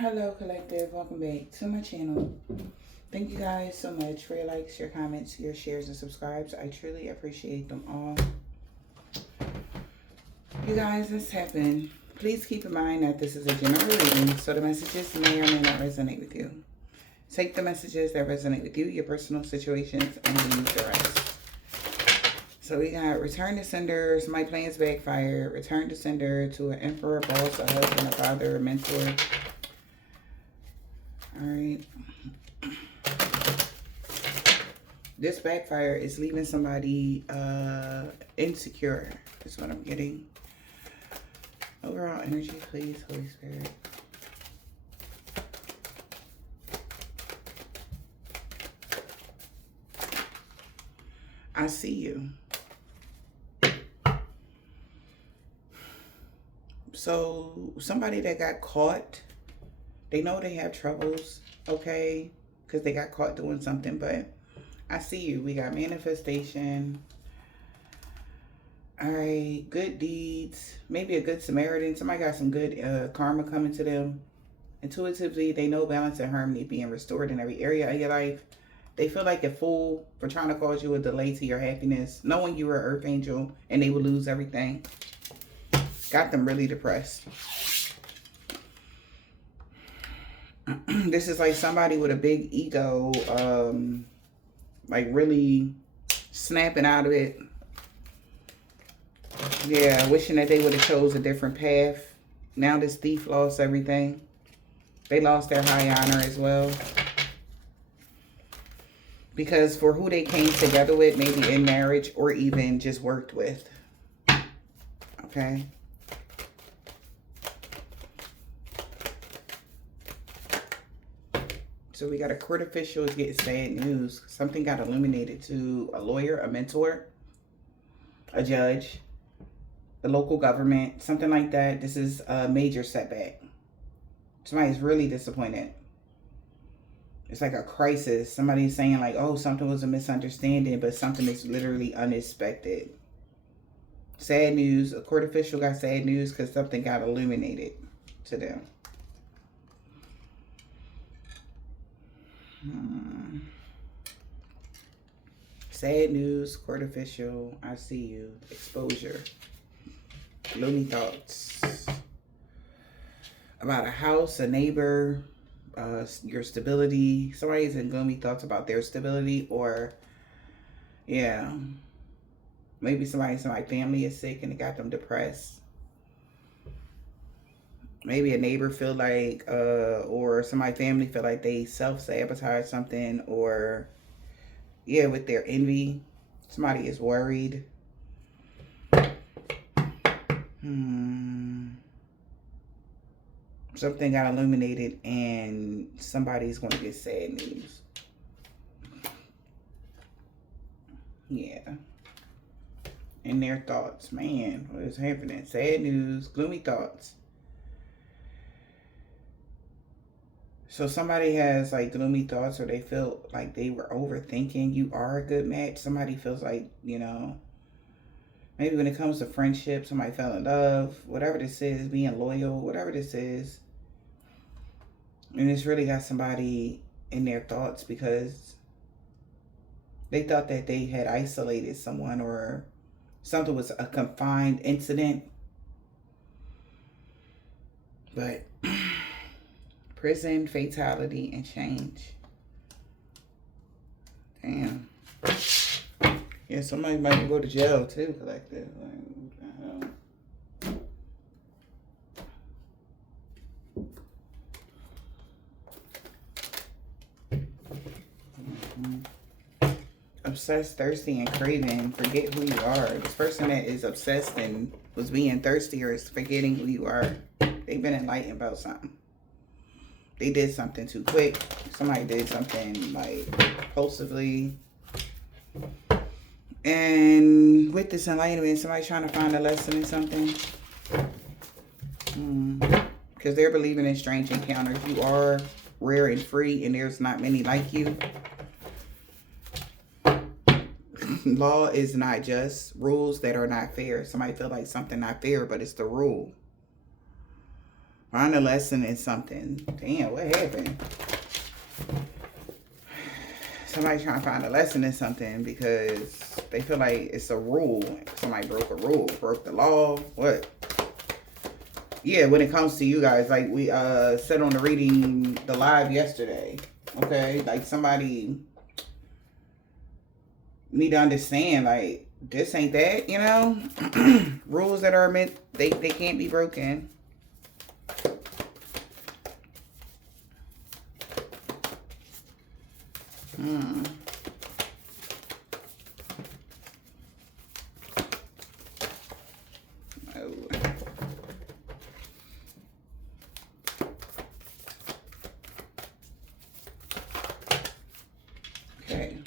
Hello collective, welcome back to my channel. Thank you guys so much for your likes, your comments, your shares, and subscribes. I truly appreciate them all. You guys, let's happen. Please keep in mind that this is a general reading, so the messages may or may not resonate with you. Take the messages that resonate with you, your personal situations, and leave the rest. So we got return to sender, my plans backfire, return to sender, to an emperor, boss, a husband, a father, a mentor. All right. This backfire is leaving somebody insecure. That's what I'm getting. Overall energy, please, Holy Spirit. I see you. So somebody that got caught, they know they have troubles, okay? Because they got caught doing something, but I see you. We got manifestation. All right, good deeds. Maybe a good Samaritan. Somebody got some good karma coming to them. Intuitively, they know balance and harmony being restored in every area of your life. They feel like a fool for trying to cause you a delay to your happiness, knowing you were an earth angel and they would lose everything. Got them really depressed. This is like somebody with a big ego, like really snapping out of it. Yeah, wishing that they would have chose a different path. Now this thief lost everything. They lost their high honor as well. Because for who they came together with, maybe in marriage or even just worked with. Okay. So we got a court official is getting sad news. Something got illuminated to a lawyer, a mentor, a judge, the local government, something like that. This is a major setback. Somebody's really disappointed. It's like a crisis. Somebody's saying like, oh, something was a misunderstanding, but something is literally unexpected. Sad news. A court official got sad news because something got illuminated to them. Sad news, court official, I see you. Exposure. Gloomy thoughts. About a house, a neighbor, your stability. Somebody's in gloomy thoughts about their stability or, yeah. Maybe somebody's family is sick and it got them depressed. Maybe a neighbor feel like, or somebody's family feel like they self-sabotage something or, yeah, with their envy. Somebody is worried. Something got illuminated and somebody's going to get sad news. Yeah. In their thoughts. Man, what is happening? Sad news, gloomy thoughts. So somebody has like gloomy thoughts or they feel like they were overthinking. You are a good match. Somebody feels like, you know, maybe when it comes to friendship, somebody fell in love, whatever this is, being loyal, whatever this is. And it's really got somebody in their thoughts because they thought that they had isolated someone or something was a confined incident. But prison, fatality, and change. Damn. Yeah, somebody might go to jail too, collective. Like, what the hell? Obsessed, thirsty, and craving. Forget who you are. This person that is obsessed and was being thirsty or is forgetting who you are. They've been enlightened about something. They did something too quick. Somebody did something like impulsively. And with this enlightenment, somebody's trying to find a lesson in something. Because they're believing in strange encounters. You are rare and free, and there's not many like you. Law is not just. Rules that are not fair. Somebody feel like something not fair, but it's the rule. Find a lesson in something. Damn, what happened? Somebody trying to find a lesson in something because they feel like it's a rule. Somebody broke a rule, broke the law. What? Yeah, when it comes to you guys, like we said on the reading, the live yesterday. Okay, like somebody need to understand, like this ain't that, you know. Rules that are meant, they can't be broken. Okay.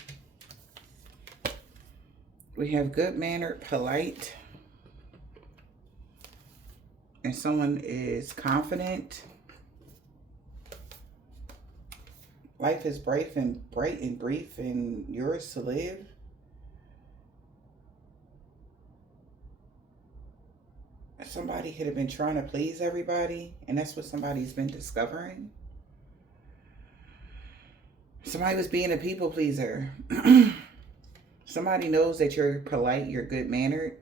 We have good-mannered, polite, and someone is confident. Life is bright and brief and yours to live. Somebody could have been trying to please everybody, and that's what somebody's been discovering. Somebody was being a people pleaser. Somebody knows that you're polite, you're good-mannered,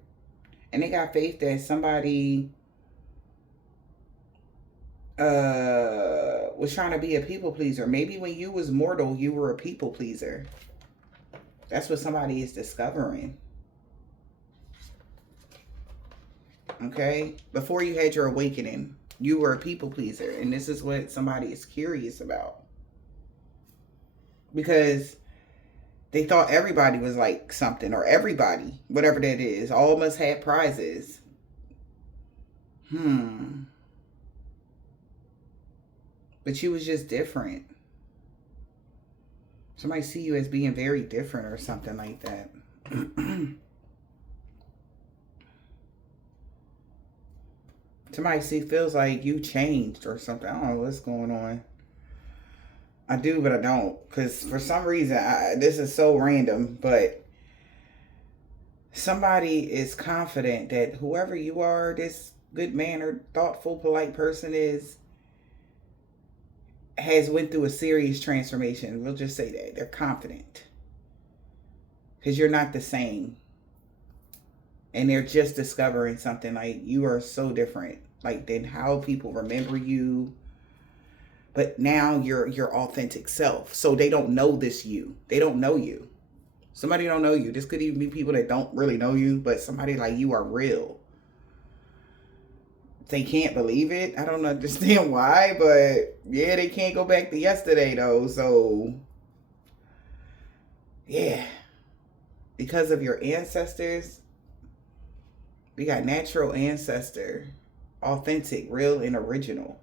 and they got faith that somebody was trying to be a people pleaser. Maybe when you was mortal, you were a people pleaser. That's what somebody is discovering. Okay? Before you had your awakening, you were a people pleaser, and this is what somebody is curious about. Because they thought everybody was like something, or everybody, whatever that is, all must have prizes. But you was just different. Somebody see you as being very different or something like that. Somebody feels like you changed or something. I don't know what's going on. I do, but I don't. Because for some reason, this is so random, but somebody is confident that whoever you are, this good-mannered, thoughtful, polite person has went through a serious transformation. We'll just say that. They're confident. Because you're not the same. And they're just discovering something like you are so different. Like than how people remember you. But now you're your authentic self. So they don't know this you. They don't know you. Somebody don't know you. This could even be people that don't really know you. But somebody like you are real. They can't believe it. I don't understand why. But yeah, they can't go back to yesterday though. So yeah. Because of your ancestors. We got natural ancestor. Authentic, real, and original.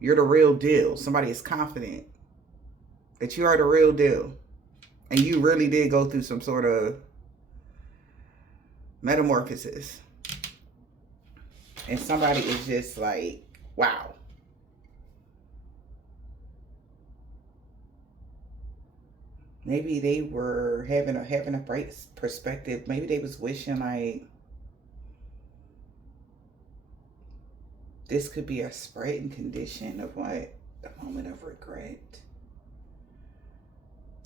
You're the real deal. Somebody is confident that you are the real deal. And you really did go through some sort of metamorphosis. And somebody is just like, wow. Maybe they were having a bright perspective. Maybe they was wishing like this could be a spreading condition of what? A moment of regret.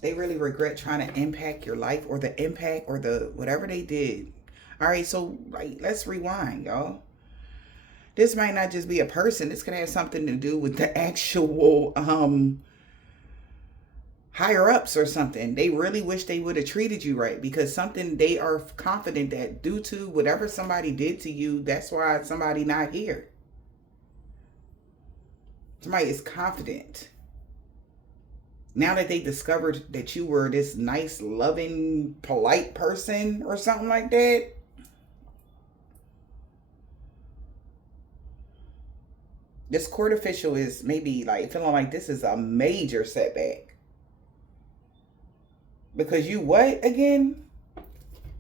They really regret trying to impact your life or the impact or the whatever they did. All right, so like let's rewind, y'all. This might not just be a person. This could have something to do with the actual higher ups or something. They really wish they would have treated you right because something they are confident that due to whatever somebody did to you, that's why somebody not here. Somebody is confident. Now that they discovered that you were this nice, loving, polite person or something like that, this court official is maybe like feeling like this is a major setback. Because you what again?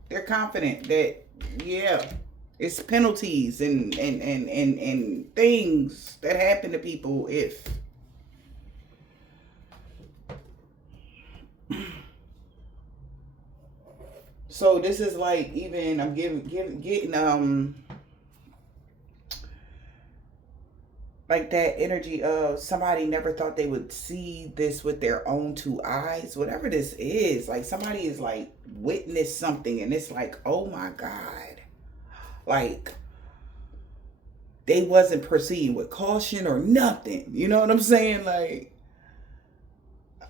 They're confident that, yeah, it's penalties and things that happen to people if so this is like even I'm getting Like that energy of somebody never thought they would see this with their own two eyes. Whatever this is, like somebody is like witnessed something and it's like, oh my God. Like they wasn't proceeding with caution or nothing. You know what I'm saying? Like,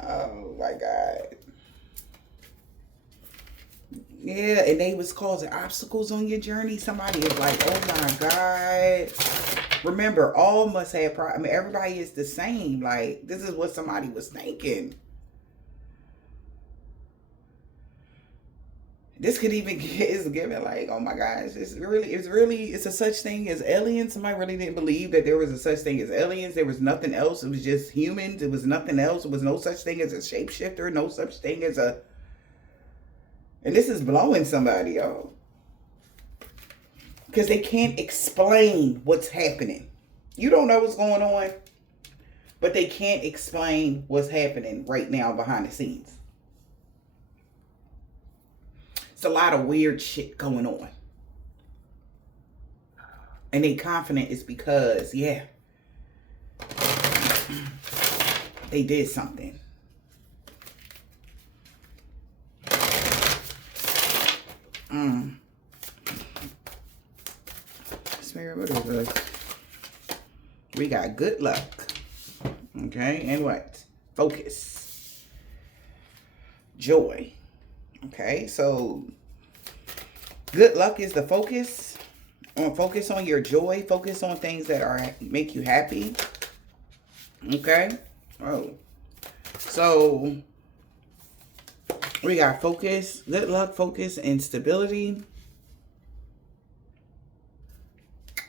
oh my God. Yeah, and they was causing obstacles on your journey. Somebody is like, oh my God. Remember, all must have problems. I mean, everybody is the same. Like, this is what somebody was thinking. This could even get, is given like, oh my gosh, it's a such thing as aliens. Somebody really didn't believe that there was a such thing as aliens. There was nothing else. It was just humans. It was nothing else. It was no such thing as a shapeshifter. No such thing as a, and this is blowing somebody, y'all. Because they can't explain what's happening. You don't know what's going on, but they can't explain what's happening right now behind the scenes. It's a lot of weird shit going on. And they confident it's because, yeah, they did something. Spirit, what is this? We got good luck. Okay, and what? Focus. Joy. Okay, so good luck is the focus. Focus on your joy. Focus on things that are make you happy. Okay. Oh. So we got focus, good luck, focus, and stability.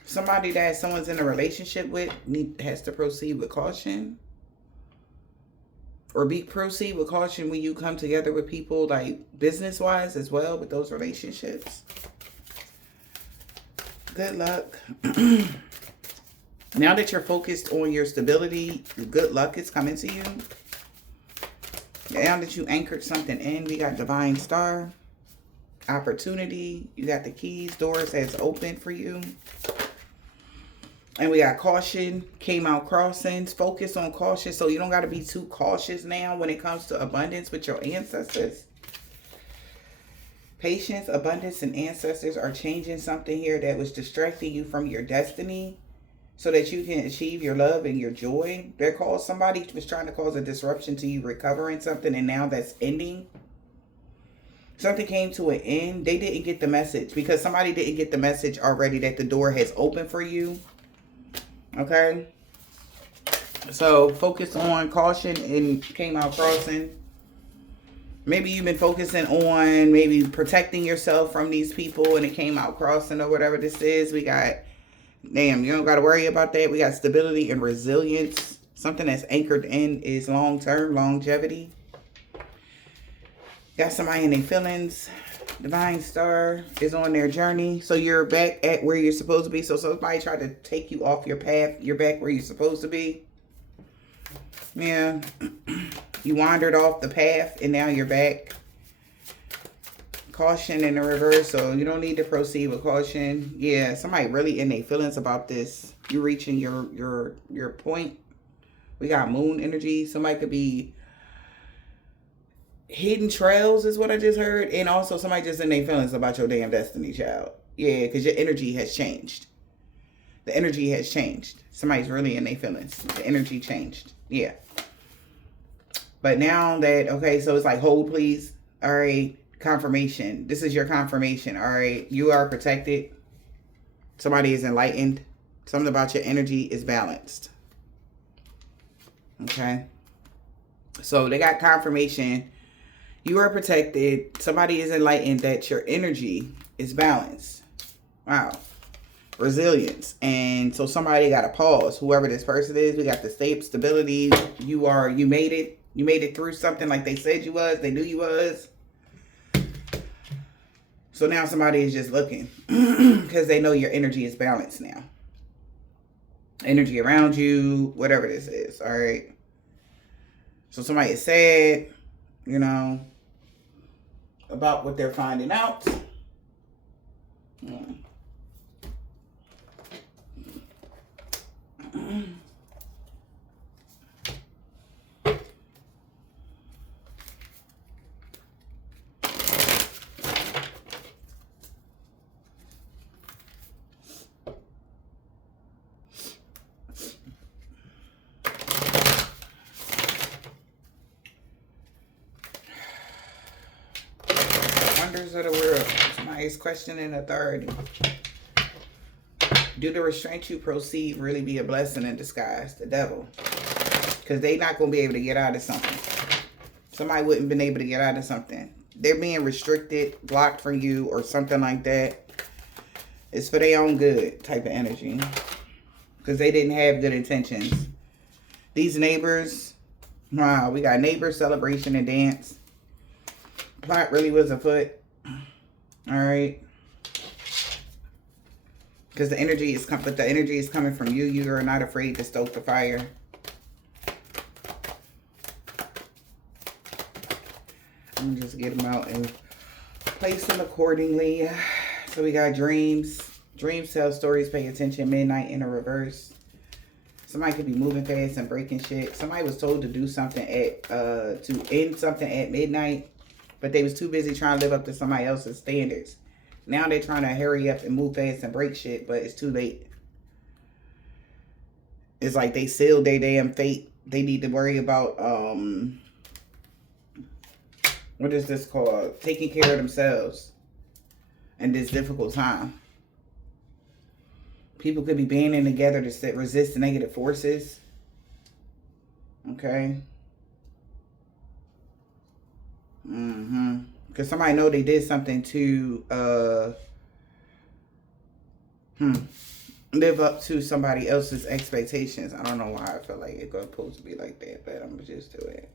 Somebody that someone's in a relationship with has to proceed with caution. Or proceed with caution when you come together with people, like business-wise as well, with those relationships. Good luck. Now that you're focused on your stability, good luck is coming to you. Now that you anchored something in, we got divine star, opportunity. You got the keys, doors that's open for you. And we got caution, came out crossings, focus on caution. So you don't got to be too cautious now when it comes to abundance with your ancestors. Patience, abundance, and ancestors are changing something here that was distracting you from your destiny so that you can achieve your love and your joy. Somebody was trying to cause a disruption to you recovering something, and now that's ending. Something came to an end. They didn't get the message because somebody didn't get the message already that the door has opened for you. Okay, so focus on caution and came out crossing. Maybe you've been focusing on maybe protecting yourself from these people and it came out crossing or whatever this is. We got, damn, you don't got to worry about that. We got stability and resilience. Something that's anchored in is long-term, longevity. Got somebody in their feelings. Divine star is on their journey. So you're back at where you're supposed to be. So somebody tried to take you off your path. You're back where you're supposed to be. Yeah. You wandered off the path and now you're back. Caution in the reverse. So you don't need to proceed with caution. Yeah. Somebody really in their feelings about this. You're reaching your point. We got moon energy. Somebody could be hidden trails is what I just heard. And also somebody just in their feelings about your damn destiny, child. Yeah, because your energy has changed. The energy has changed. Somebody's really in their feelings. The energy changed. Yeah. But now that, okay, so it's like, hold please. All right, confirmation. This is your confirmation. All right, you are protected. Somebody is enlightened. Something about your energy is balanced. Okay. So they got confirmation. You are protected. Somebody is enlightened that your energy is balanced. Wow. Resilience. And so somebody got to pause. Whoever this person is, we got the stability. You made it. You made it through something like they said you was. They knew you was. So now somebody is just looking because they know your energy is balanced now. Energy around you, whatever this is. All right. So somebody is sad, you know, about what they're finding out. Waters of the world. Somebody's questioning authority. Do the restraint you proceed really be a blessing in disguise? The devil. Because they not going to be able to get out of something. Somebody wouldn't have been able to get out of something. They're being restricted, blocked from you, or something like that. It's for their own good type of energy. Because they didn't have good intentions. These neighbors. Wow, we got neighbor celebration and dance. Plot really was afoot. Alright. Because the energy is coming, but the energy is coming from you. You are not afraid to stoke the fire. I'm just get them out and place them accordingly. So we got dreams. Dreams tell stories, pay attention, midnight in a reverse. Somebody could be moving fast and breaking shit. Somebody was told to do something to end something at midnight, but they was too busy trying to live up to somebody else's standards. Now they're trying to hurry up and move fast and break shit, but it's too late. It's like they sealed their damn fate. They need to worry about, what is this called? Taking care of themselves in this difficult time. People could be banding together to resist negative forces. Okay. Because somebody know they did something to live up to somebody else's expectations. I don't know why I feel like it's supposed to be like that, but I'm just do it.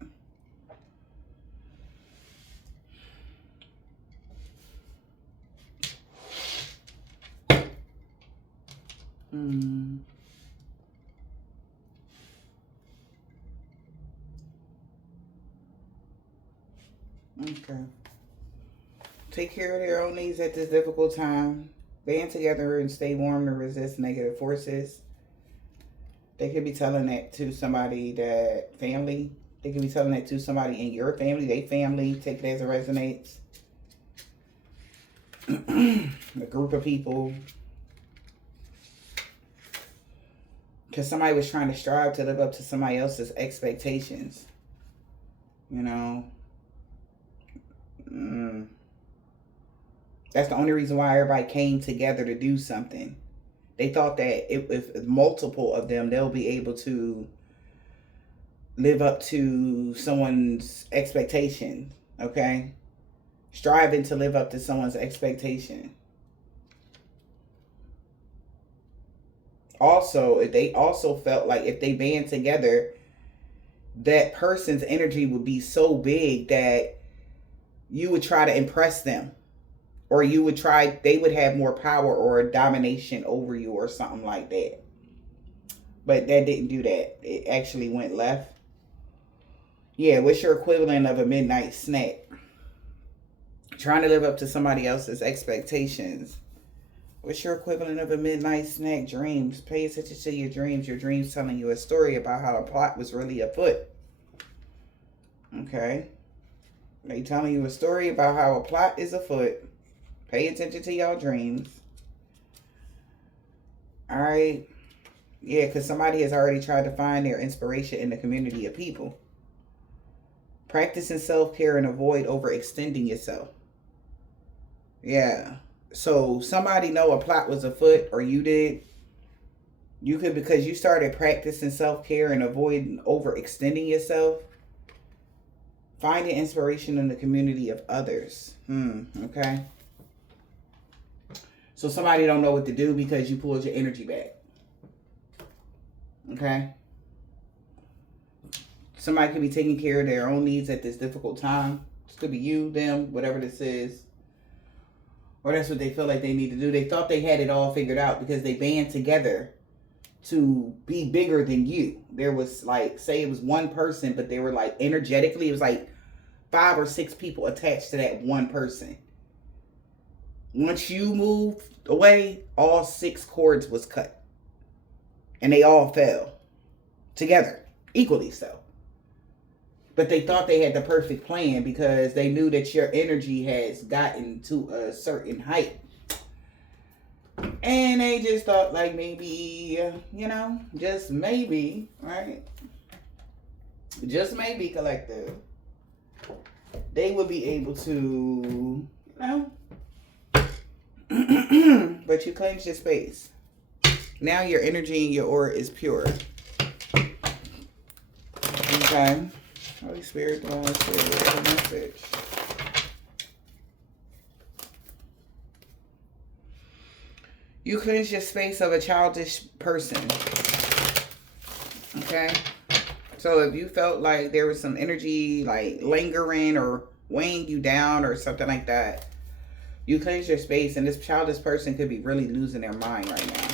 Okay. Take care of their own needs at this difficult time. Band together and stay warm to resist negative forces. They could be telling that to somebody that family. They could be telling that to somebody in your family, they family. Take it as it resonates. A group of people. Because somebody was trying to strive to live up to somebody else's expectations. You know. That's the only reason why everybody came together to do something. They thought that if multiple of them, they'll be able to live up to someone's expectation. Okay? Striving to live up to someone's expectation. Also, they also felt like if they band together, that person's energy would be so big that you would try to impress them. Or you would try, they would have more power or domination over you or something like that. But that didn't do that. It actually went left. Yeah, what's your equivalent of a midnight snack? Trying to live up to somebody else's expectations. What's your equivalent of a midnight snack? Dreams. Pay attention to your dreams. Your dreams telling you a story about how the plot was really afoot. Okay. They telling you a story about how a plot is afoot. Pay attention to y'all dreams. Alright. Yeah, because somebody has already tried to find their inspiration in the community of people. Practicing self-care and avoid overextending yourself. Yeah. So somebody know a plot was afoot, or you did. You could, because you started practicing self-care and avoiding overextending yourself. Finding inspiration in the community of others. Okay. So somebody don't know what to do because you pulled your energy back. Okay. Somebody could be taking care of their own needs at this difficult time. This could be you, them, whatever this is. Or that's what they feel like they need to do. They thought they had it all figured out because they band together to be bigger than you. There was like, say it was one person, but they were like energetically, it was like 5 or 6 people attached to that one person. Once you moved away, all 6 cords was cut. And they all fell together, equally so. But they thought they had the perfect plan because they knew that your energy has gotten to a certain height. And they just thought like maybe, you know, just maybe, right? Just maybe, collective. They would be able to No. But you cleanse your space. Now your energy and your aura is pure. Okay. Holy Spirit, the Holy Spirit, where's the message? You cleanse your space of a childish person. Okay. So if you felt like there was some energy like lingering or weighing you down or something like that, you cleanse your space, and this childish person could be really losing their mind right now.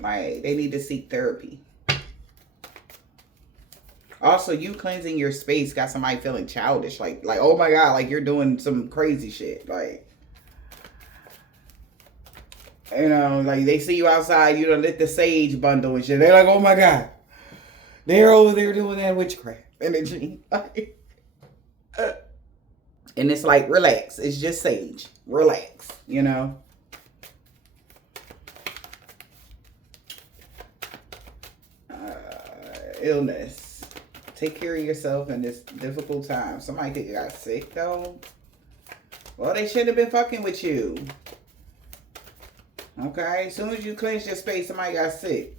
Like, they need to seek therapy. Also, you cleansing your space got somebody feeling childish. Like, oh my God, like you're doing some crazy shit. Like, you know, like they see you outside, you done lit the sage bundle and shit. They're like, oh my God. They're over there doing that witchcraft energy. And it's like, relax. It's just sage. Relax, you know. Illness. Take care of yourself in this difficult time. Somebody could got sick, though. Well, they shouldn't have been fucking with you. Okay? As soon as you cleanse your space, somebody got sick.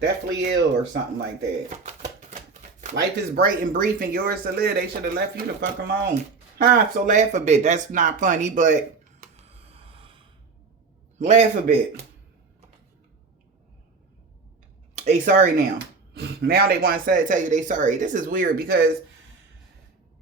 Deathly ill or something like that. Life is bright and brief and yours to live. They should have left you the fuck alone. So laugh a bit. That's not funny, but laugh a bit. They sorry now. Now they want to tell you they sorry. This is weird because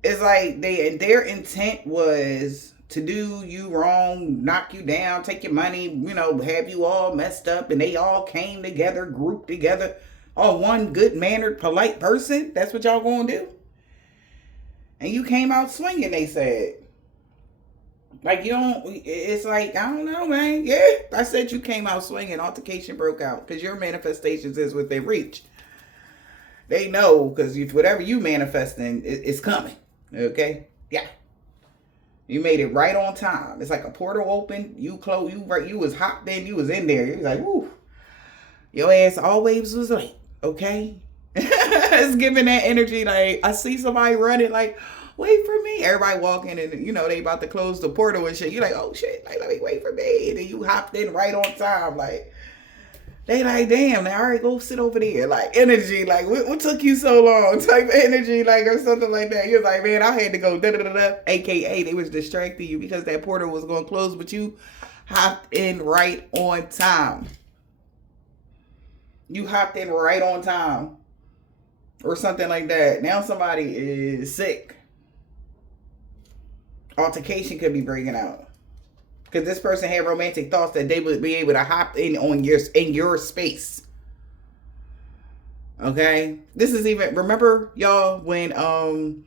it's like their intent was to do you wrong, knock you down, take your money, you know, have you all messed up, and they all came together, grouped together. Oh, one good-mannered, polite person? That's what y'all gonna do? And you came out swinging, they said. Like, you don't, it's like, I don't know, man. Yeah, I said you came out swinging. Altercation broke out. Because your manifestations is within reach. They know, because whatever you manifesting, it's coming. Okay? Yeah. You made it right on time. It's like a portal open. You closed, you was hopped in, you was in there. You was like, woo. Your ass always was late. Okay? It's giving that energy. Like, I see somebody running, like, wait for me. Everybody walking and, you know, they about to close the portal and shit. You're like, oh shit, like, let me wait for me. And then you hopped in right on time. Like, they like, damn, now, all right, go sit over there. Like, energy, like, what took you so long? Type of energy, like, or something like that. You're like, man, I had to go da-da-da-da. AKA, they was distracting you because that portal was going to close, but you hopped in right on time. You hopped in right on time. Or something like that. Now somebody is sick. Altercation could be breaking out. Because this person had romantic thoughts that they would be able to hop in on your space. Okay? This is even, remember y'all when on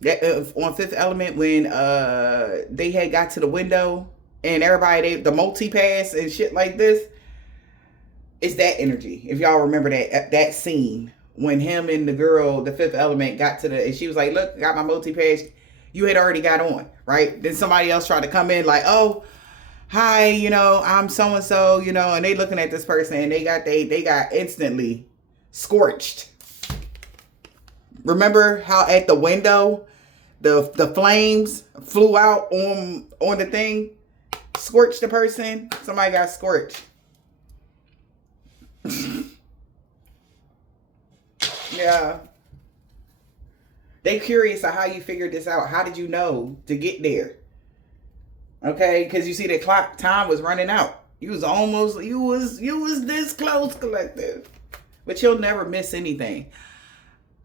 Fifth Element when they had got to the window and everybody, the multi-pass and shit like this? It's that energy. If y'all remember that scene. When him and the girl, the Fifth Element, got to and she was like, look, got my multi-page. You had already got on, right? Then somebody else tried to come in like, oh, hi, you know, I'm so-and-so, you know, and they looking at this person and they got instantly scorched. Remember how at the window, the flames flew out on the thing? Scorched the person. Somebody got scorched. Yeah. They curious of how you figured this out. How did you know to get there? Okay, because you see the clock time was running out. You was this close, collective. But you'll never miss anything.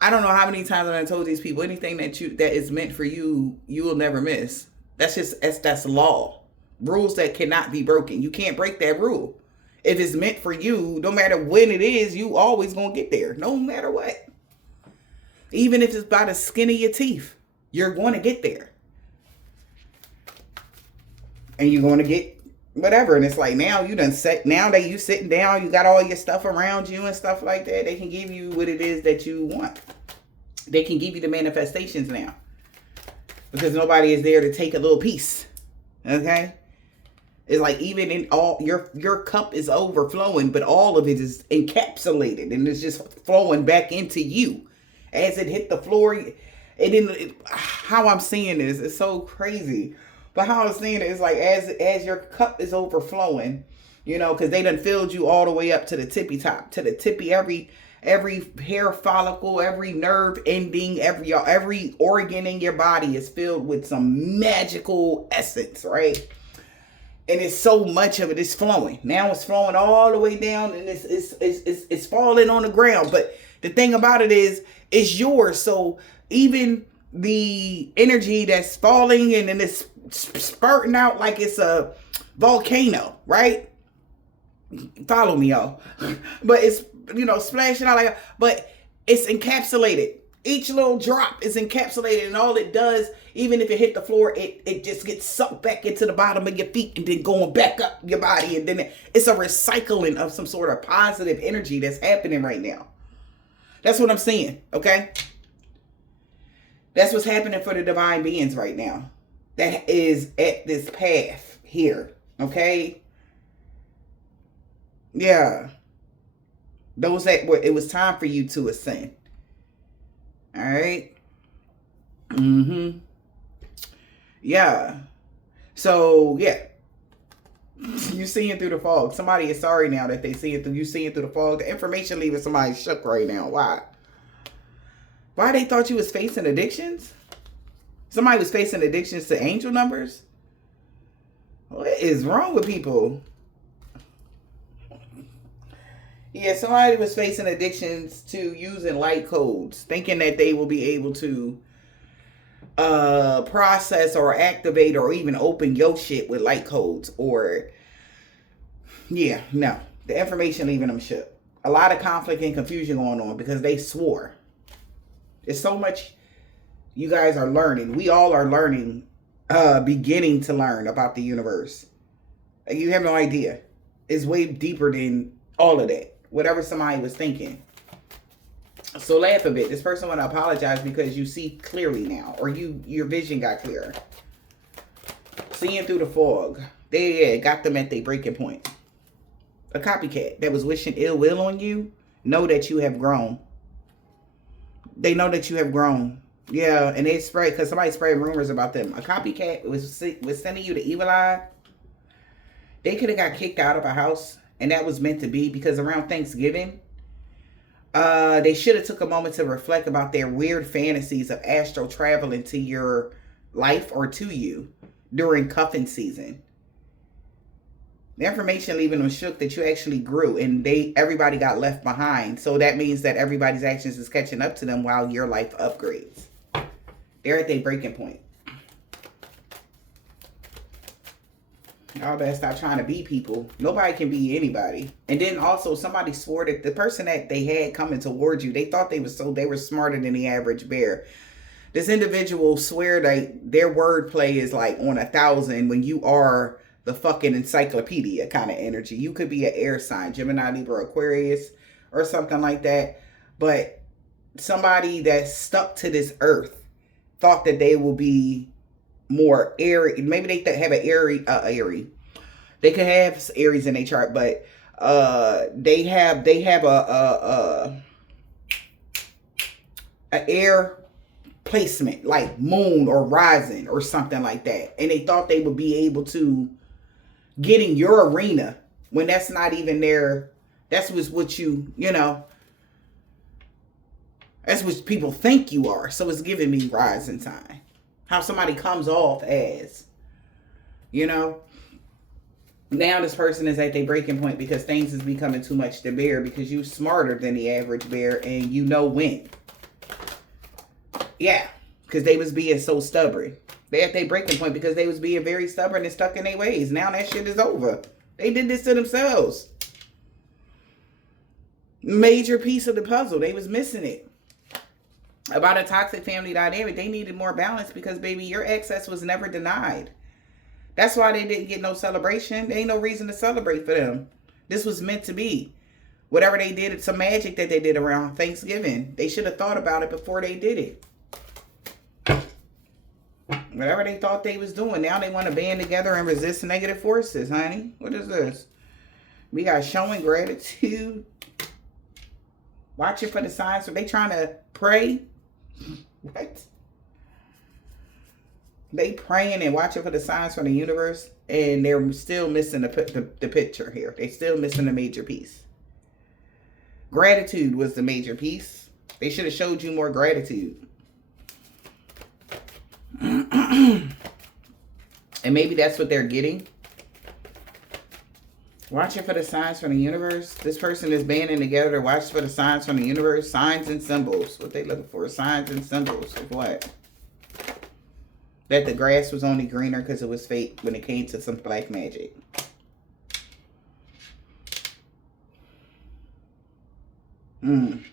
I don't know how many times I told these people anything that is meant for you, you will never miss. That's law. Rules that cannot be broken. You can't break that rule. If it's meant for you, no matter when it is, you always gonna get there. No matter what. Even if it's by the skin of your teeth, you're going to get there. And you're going to get whatever. And it's like now you that you sitting down, you got all your stuff around you and stuff like that. They can give you what it is that you want. They can give you the manifestations now. Because nobody is there to take a little piece. Okay? It's like even in all your cup is overflowing, but all of it is encapsulated and it's just flowing back into you. As it hit the floor, How I'm seeing this is so crazy. But how I'm seeing it is like as your cup is overflowing, you know, because they done filled you all the way up to the tippy top, to the tippy, every hair follicle, every nerve ending, every organ in your body is filled with some magical essence, right? And it's so much of it is flowing. Now it's flowing all the way down, and it's falling on the ground. But the thing about it is, it's yours. So even the energy that's falling and then it's spurting out like it's a volcano, right? Follow me, y'all. But it's, you know, splashing out like, but it's encapsulated. Each little drop is encapsulated, and all it does, even if it hit the floor, it just gets sucked back into the bottom of your feet and then going back up your body. And then it's a recycling of some sort of positive energy that's happening right now. That's what I'm seeing, okay? That's what's happening for the divine beings right now. That is at this path here, okay? Yeah. Those that were, it was time for you to ascend. All right. Mm-hmm. Yeah. So, yeah. You seeing through the fog. Somebody is sorry now that they see it through. You seeing through the fog. The information leaving somebody shook right now. Why? Why they thought you was facing addictions? Somebody was facing addictions to angel numbers? What is wrong with people? Yeah, somebody was facing addictions to using light codes, thinking that they will be able to process or activate or even open your shit with light codes. Or, yeah, no. The information leaving them shook. A lot of conflict and confusion going on because they swore. It's so much you guys are learning. We all are learning, beginning to learn about the universe. You have no idea. It's way deeper than all of that. Whatever somebody was thinking. So laugh a bit. This person want to apologize because you see clearly now. Or your vision got clearer. Seeing through the fog. They got them at their breaking point. A copycat that was wishing ill will on you. Know that you have grown. They know that you have grown. Yeah, and they spread, because somebody spread rumors about them. A copycat was sending you the evil eye. They could have got kicked out of a house. And that was meant to be, because around Thanksgiving, they should have took a moment to reflect about their weird fantasies of astral travel into your life or to you during cuffing season. The information leaving them shook that you actually grew, and everybody got left behind. So that means that everybody's actions is catching up to them while your life upgrades. They're at their breaking point. Y'all better stop trying to be people. Nobody can be anybody. And then also somebody swore that the person that they had coming towards you, they thought they were smarter than the average bear. This individual swear that their wordplay is like on 1,000 when you are the fucking encyclopedia kind of energy. You could be an air sign, Gemini, Libra, Aquarius, or something like that. But somebody that's stuck to this earth thought that they will be more airy. Maybe they have an airy. They could have Aries in their chart, but they have a air placement like moon or rising or something like that, and they thought they would be able to get in your arena when that's not even their. That's what you know. That's what people think you are. So it's giving me rising sign. How somebody comes off as, you know. Now this person is at their breaking point because things is becoming too much to bear, because you're smarter than the average bear and you know when. Yeah, because they was being so stubborn. They at their breaking point because they was being very stubborn and stuck in their ways. Now that shit is over. They did this to themselves. Major piece of the puzzle. They was missing it. About a toxic family dynamic, they needed more balance because, baby, your excess was never denied. That's why they didn't get no celebration. There ain't no reason to celebrate for them. This was meant to be. Whatever they did, it's some magic that they did around Thanksgiving. They should have thought about it before they did it. Whatever they thought they was doing, now they want to band together and resist negative forces, honey. What is this? We got showing gratitude. Watching for the signs. Are they trying to pray? What? They praying and watching for the signs from the universe, and they're still missing the picture here. They still missing a major piece. Gratitude was the major piece. They should have showed you more gratitude. And maybe that's what they're getting. Watching for the signs from the universe. This person is banding together to watch for the signs from the universe. Signs and symbols. What they looking for? Signs and symbols of what? That the grass was only greener because it was fake when it came to some black magic. You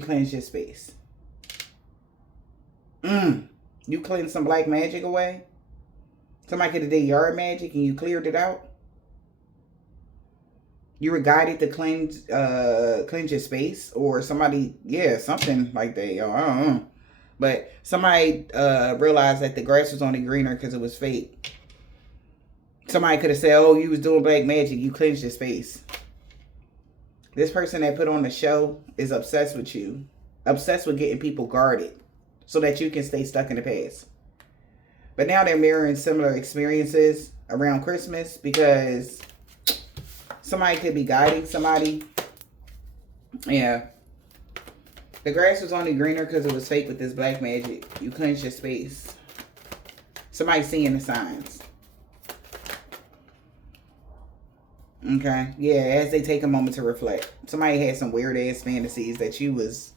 cleanse your space. You cleanse some black magic away. Somebody could have did yard magic and you cleared it out. You were guided to cleanse your space, or somebody, yeah, something like that. I don't know. But somebody realized that the grass was only greener because it was fake. Somebody could have said, oh, you was doing black magic. You cleansed your space. This person that put on the show is obsessed with you. Obsessed with getting people guarded so that you can stay stuck in the past. But now they're mirroring similar experiences around Christmas because somebody could be guiding somebody. Yeah. The grass was only greener because it was fake with this black magic. You cleansed your space. Somebody seeing the signs. Okay. Yeah, as they take a moment to reflect. Somebody had some weird ass fantasies that you was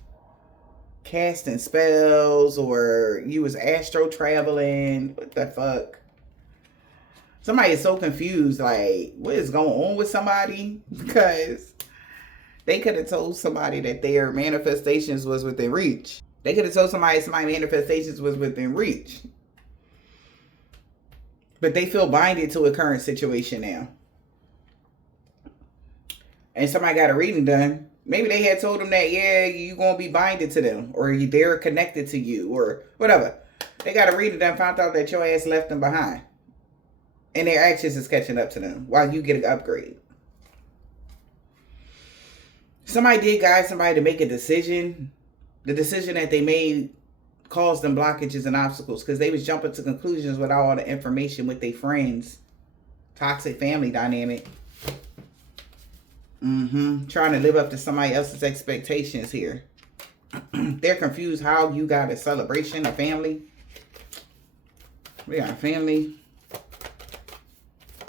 casting spells or you was astro traveling. What the fuck? Somebody is so confused, like, what is going on with somebody? Because they could have told somebody that their manifestations was within reach. They could have told somebody manifestations was within reach. But they feel binded to a current situation now. And somebody got a reading done. Maybe they had told them that, yeah, you're going to be binded to them. Or they're connected to you. Or whatever. They got a reading done, found out that your ass left them behind. And their actions is catching up to them while you get an upgrade. Somebody did guide somebody to make a decision. The decision that they made caused them blockages and obstacles because they was jumping to conclusions without all the information with their friends. Toxic family dynamic. Trying to live up to somebody else's expectations here. They're confused how you got a celebration, a family. We got a family.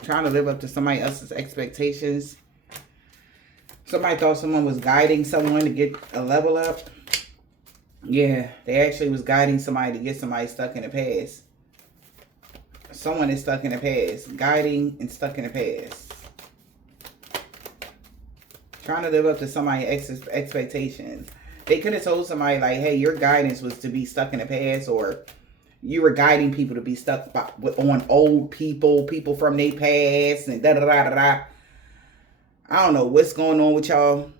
Trying to live up to somebody else's expectations. Somebody thought someone was guiding someone to get a level up. Yeah, they actually was guiding somebody to get somebody stuck in the past. Someone is stuck in the past. Guiding and stuck in the past. Trying to live up to somebody's expectations. They could have told somebody like, hey, your guidance was to be stuck in the past, or you were guiding people to be stuck on old people from their past, and da-da-da-da-da. I don't know what's going on with y'all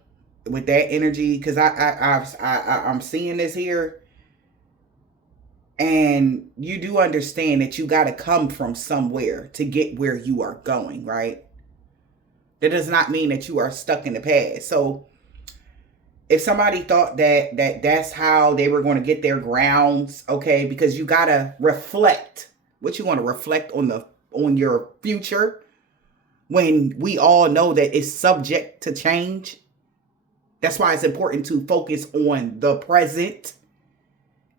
with that energy, because I'm seeing this here. And you do understand that you got to come from somewhere to get where you are going, right? That does not mean that you are stuck in the past. So if somebody thought that's how they were going to get their grounds, okay, because you got to reflect. What you want to reflect on your future when we all know that it's subject to change. That's why it's important to focus on the present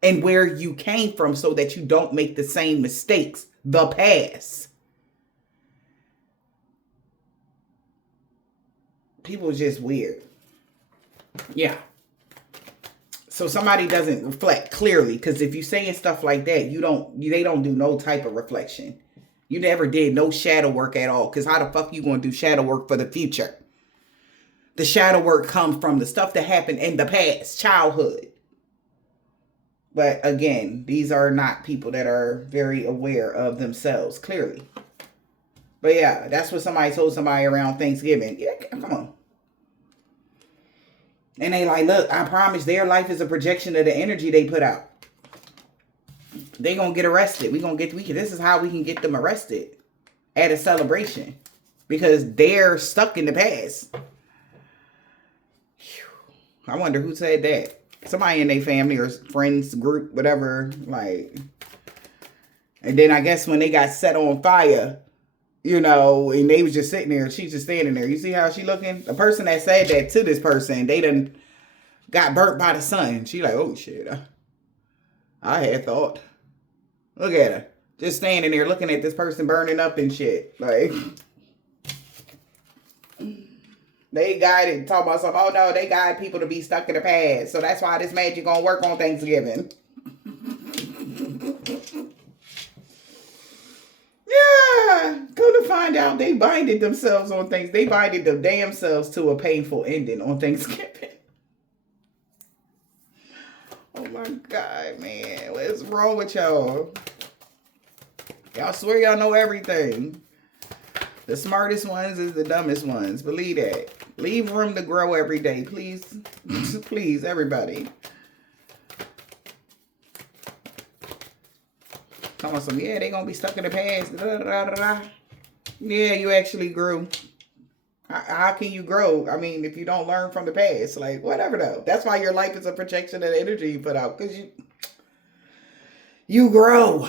and where you came from so that you don't make the same mistakes, the past. People are just weird. Yeah. So somebody doesn't reflect clearly, because if you saying stuff like that, they don't do no type of reflection. You never did no shadow work at all, because how the fuck you going to do shadow work for the future? The shadow work comes from the stuff that happened in the past, childhood. But again, these are not people that are very aware of themselves, clearly. But yeah, that's what somebody told somebody around Thanksgiving. Yeah, come on. And they like, look, I promise their life is a projection of the energy they put out. They gonna get arrested. This is how we can get them arrested at a celebration, because they're stuck in the past. I wonder who said that. Somebody in their family or friends group, whatever, like. And then I guess when they got set on fire, you know, and they was just sitting there, she's just standing there. You see how she looking? The person that said that to this person, they done got burnt by the sun. She like, oh shit, I had thought. Look at her. Just standing there looking at this person burning up and shit. Like, they guided, talking about something. Oh no, they guide people to be stuck in the past. So that's why this magic gonna work on Thanksgiving. Yeah, go to find out they binded themselves on things. They binded them damn selves to a painful ending on Thanksgiving. Oh my God, man. What's wrong with y'all? Y'all swear y'all know everything. The smartest ones is the dumbest ones. Believe that. Leave room to grow every day, please. Please, everybody. Come on, yeah, they gonna be stuck in the past. Da, da, da, da. Yeah, you actually grew. How can you grow? I mean, if you don't learn from the past, like whatever though. That's why your life is a projection of the energy you put out, because you grow.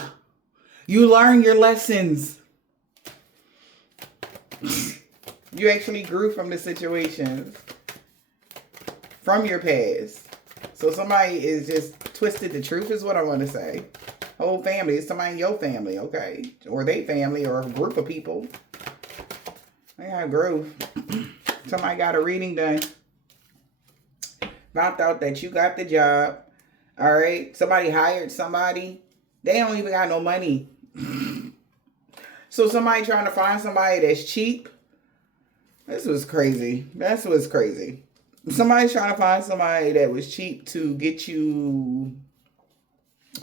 You learn your lessons. You actually grew from the situations, from your past. So somebody is just twisted the truth is what I want to say. Whole family. It's somebody in your family, okay? Or they family or a group of people. They got growth. Somebody got a reading done. Found out that you got the job. All right? Somebody hired somebody. They don't even got no money. So somebody trying to find somebody that's cheap. This was crazy. That's what's crazy. Somebody's trying to find somebody that was cheap to get you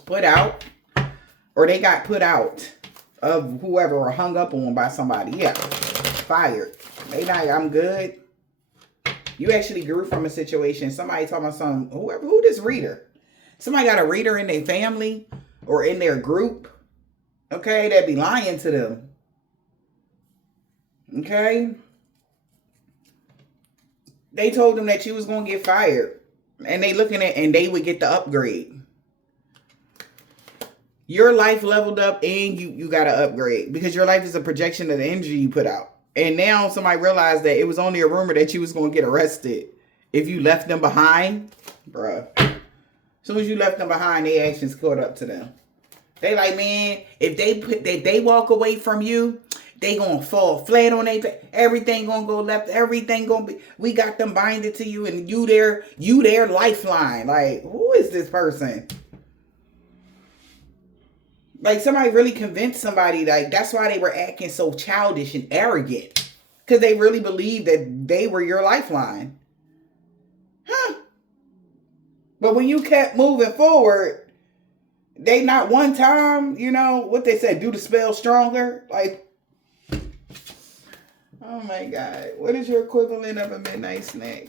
put out. Or they got put out of whoever or hung up on by somebody. Yeah. Fired. They like, I'm good. You actually grew from a situation. Somebody talking about some, who this reader? Somebody got a reader in their family or in their group. Okay. That be lying to them. Okay. They told them that you was going to get fired. And they looking at, and they would get the upgrade. Your life leveled up and you got to upgrade because your life is a projection of the energy you put out. And now somebody realized that it was only a rumor that you was going to get arrested if you left them behind. Bruh. As soon as you left them behind, their actions caught up to them. They like, man, if they walk away from you, they going to fall flat on their face. Everything going to go left. Everything going to be, we got them binded to you and you their lifeline. Like, who is this person? Like somebody really convinced somebody, like that's why they were acting so childish and arrogant. Because they really believed that they were your lifeline. Huh. But when you kept moving forward, they not one time, you know, what they said, do the spell stronger. Like, oh my God. What is your equivalent of a midnight snack?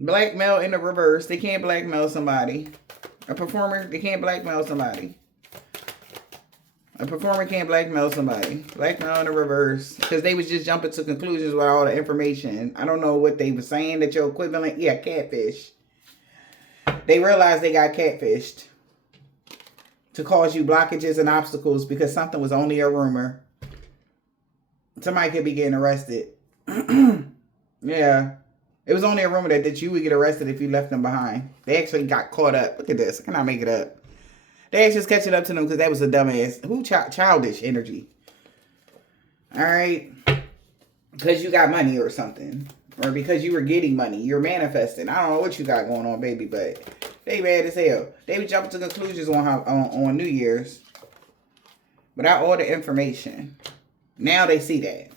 Blackmail in the reverse. They can't blackmail somebody. A performer, they can't blackmail somebody. A performer can't blackmail somebody. Blackmail in the reverse. Because they was just jumping to conclusions with all the information. I don't know what they were saying that your equivalent. Yeah, catfish. They realized they got catfished. To cause you blockages and obstacles because something was only a rumor. Somebody could be getting arrested. Yeah. It was only a rumor that you would get arrested if you left them behind. They actually got caught up. Look at this. I cannot make it up. They actually catching up to them because that was a dumbass. Childish energy. All right. Because you got money or something. Or because you were getting money. You're manifesting. I don't know what you got going on, baby, but they mad as hell. They were jumping to conclusions on New Year's. Without all the information. Now they see that.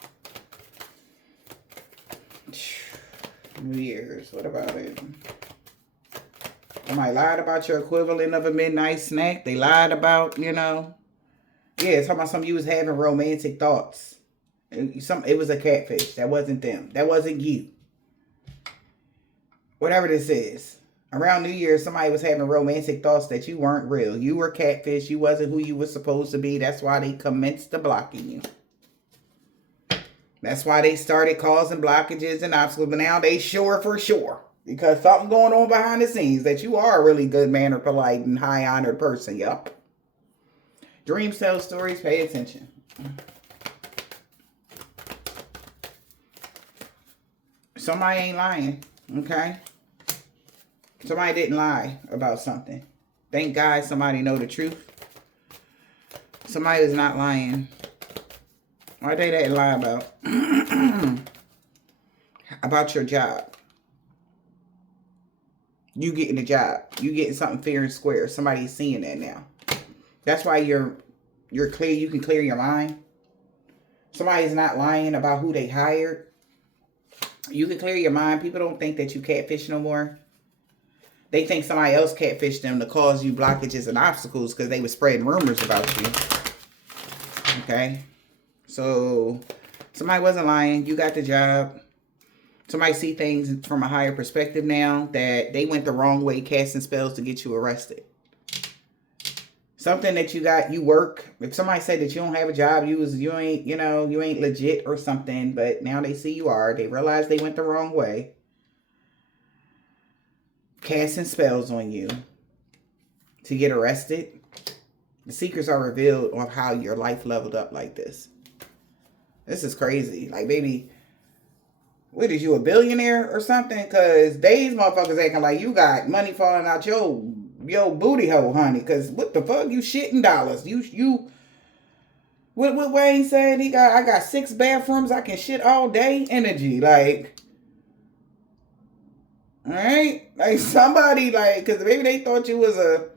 New Year's. What about it? Somebody lied about your equivalent of a midnight snack. They lied about, you know. Yeah, it's talking about some you was having romantic thoughts. It was a catfish. That wasn't them. That wasn't you. Whatever this is. Around New Year's, somebody was having romantic thoughts that you weren't real. You were catfish. You wasn't who you were supposed to be. That's why they commenced to blocking you. That's why they started causing blockages and obstacles. But now they sure for sure. Because something going on behind the scenes that you are a really good mannered, polite, and high honored person. Yup. Dreams tell stories. Pay attention. Somebody ain't lying. Okay? Somebody didn't lie about something. Thank God somebody know the truth. Somebody is not lying. What they didn't lie about? About your job. You getting a job. You getting something fair and square. Somebody's seeing that now. That's why you're clear. You can clear your mind. Somebody's not lying about who they hired. You can clear your mind. People don't think that you catfish no more. They think somebody else catfished them to cause you blockages and obstacles because they were spreading rumors about you. Okay? So, somebody wasn't lying. You got the job. Somebody see things from a higher perspective now that they went the wrong way casting spells to get you arrested. Something that you work. If somebody said that you don't have a job, you ain't legit or something, but now they see you are. They realize they went the wrong way. Casting spells on you to get arrested. The secrets are revealed on how your life leveled up like this. This is crazy. Like, baby, what is you, a billionaire or something? Because these motherfuckers acting like you got money falling out your booty hole, honey. Because what the fuck? You shitting dollars. What Wayne said? I got 6 bathrooms. I can shit all day. Energy. Like, all right? Like, somebody, like, because maybe they thought you was a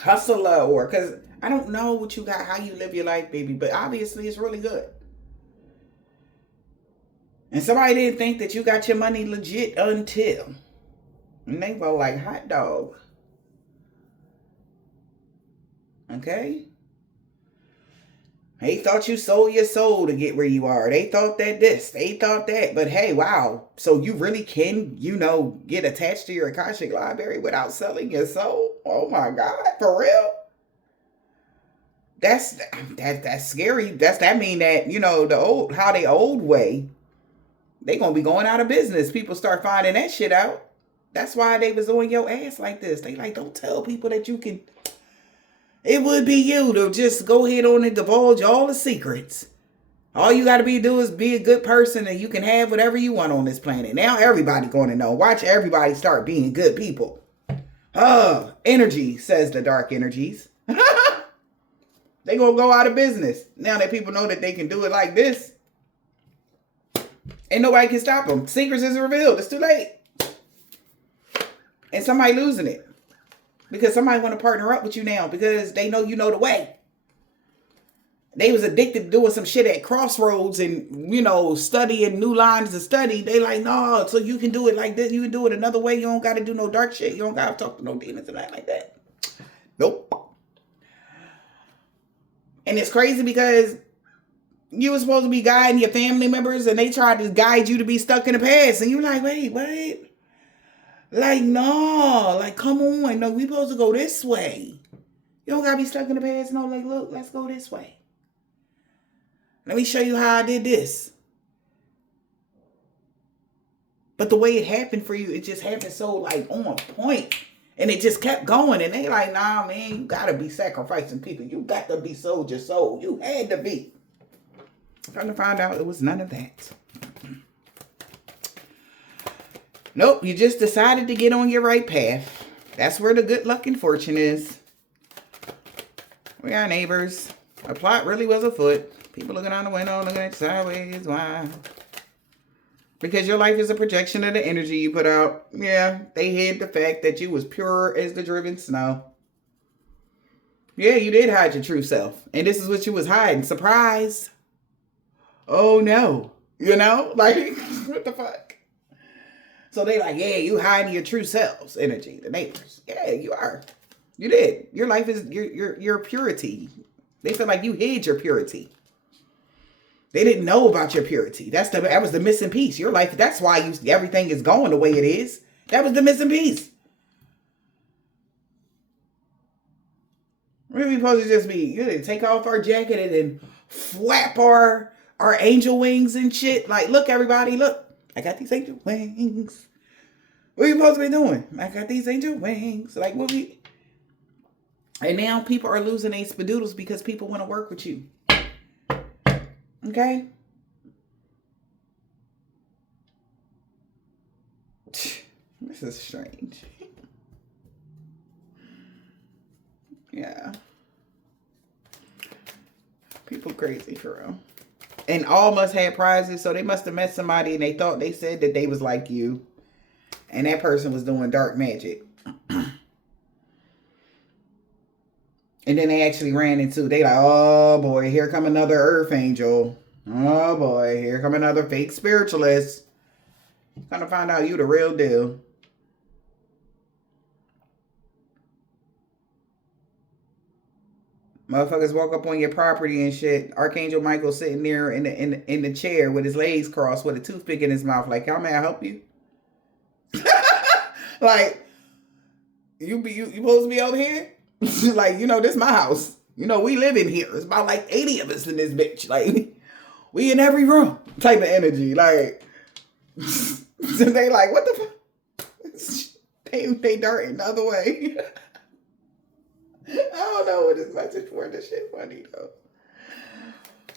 hustler or, because I don't know what you got, how you live your life, baby. But obviously it's really good. And somebody didn't think that you got your money legit until. And they were like, hot dog. Okay? They thought you sold your soul to get where you are. They thought that this. They thought that. But hey, wow. So you really can, get attached to your Akashic library without selling your soul? Oh my God. For real? That's scary. That mean that, the old way. They gonna be going out of business. People start finding that shit out. That's why they was on your ass like this. They like, don't tell people that you can. It would be you to just go ahead on and divulge all the secrets. All you gotta do is be a good person and you can have whatever you want on this planet. Now everybody gonna know. Watch everybody start being good people. Energy, says the dark energies. They gonna go out of business. Now that people know that they can do it like this. And nobody can stop them. Secrets is revealed. It's too late. And somebody losing it. Because somebody want to partner up with you now. Because they know you know the way. They was addicted to doing some shit at Crossroads and, studying new lines of study. They like, no, so you can do it like this. You can do it another way. You don't got to do no dark shit. You don't got to talk to no demons and nothing like that. Nope. And it's crazy because you were supposed to be guiding your family members and they tried to guide you to be stuck in the past. And you're like, wait, what? Like, no. Like, come on. No, we supposed to go this way. You don't got to be stuck in the past. No, like, look, let's go this way. Let me show you how I did this. But the way it happened for you, it just happened so, like, on point. And it just kept going. And they like, nah, man, you got to be sacrificing people. You got to be sold your soul. You had to be. Trying to find out it was none of that. Nope, you just decided to get on your right path. That's where the good luck and fortune is. We are neighbors. A plot really was afoot. People looking out the window, looking at you sideways. Why? Because your life is a projection of the energy you put out. Yeah, they hid the fact that you was pure as the driven snow. Yeah, you did hide your true self. And this is what you was hiding. Surprise. Oh no. Like, what the fuck? So they like, yeah, you hiding your true selves energy, the neighbors. Yeah, you are. You did. Your life is your purity. They feel like you hid your purity. They didn't know about your purity. That was the missing piece. Your life, that's why everything is going the way it is. That was the missing piece. We're supposed to just be, take off our jacket and then flap our our angel wings and shit. Like, look, everybody, look. I got these angel wings. What are you supposed to be doing? I got these angel wings. Like, what we... And now people are losing their spadoodles because people want to work with you. Okay? This is strange. Yeah. People crazy for real. And all must have prizes, so they must have met somebody and they thought they said that they was like you. And that person was doing dark magic. And then they actually ran into, they like, oh boy, here come another earth angel. Oh boy, here come another fake spiritualist. Gonna find out you the real deal. Motherfuckers walk up on your property and shit. Archangel Michael sitting there in the chair with his legs crossed with a toothpick in his mouth. Like, how may I help you? Like, you supposed to be over here? Like, this my house. We live in here. It's about like 80 of us in this bitch. Like, we in every room type of energy. Like, so they like, what the fuck? They darting the other way. I don't know what this message for. This shit funny though.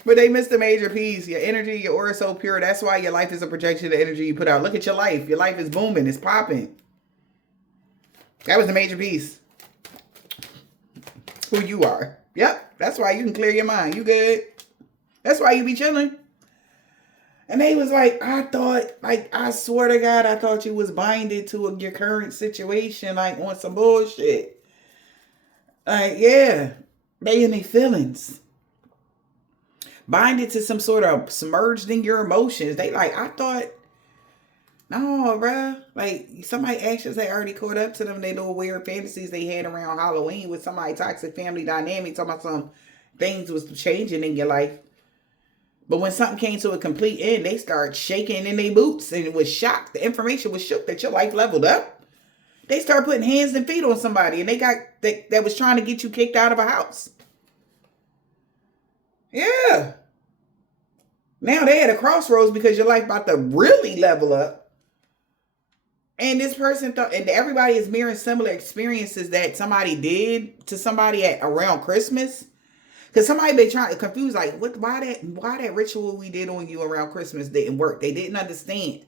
But they missed a major piece. Your energy, your aura is so pure. That's why your life is a projection of the energy you put out. Look at your life. Your life is booming. It's popping. That was the major piece. Who you are. Yep. That's why you can clear your mind. You good. That's why you be chilling. And they was like, I swear to God, I thought you was binded to your current situation, like on some bullshit. Like, yeah. They in their feelings. Binded to some sort of submerged in your emotions. They like, I thought, no, bruh. Like, somebody actions had already caught up to them. They little weird fantasies they had around Halloween with somebody toxic family dynamic. Talking about some things was changing in your life. But when something came to a complete end, they started shaking in their boots and it was shocked. The information was shook that your life leveled up. They started putting hands and feet on somebody and they got that was trying to get you kicked out of a house. Yeah. Now they at a crossroads because your life about to really level up. And this person thought, and everybody is mirroring similar experiences that somebody did to somebody at around Christmas. Because somebody been trying to confuse, like, why that ritual we did on you around Christmas didn't work. They didn't understand.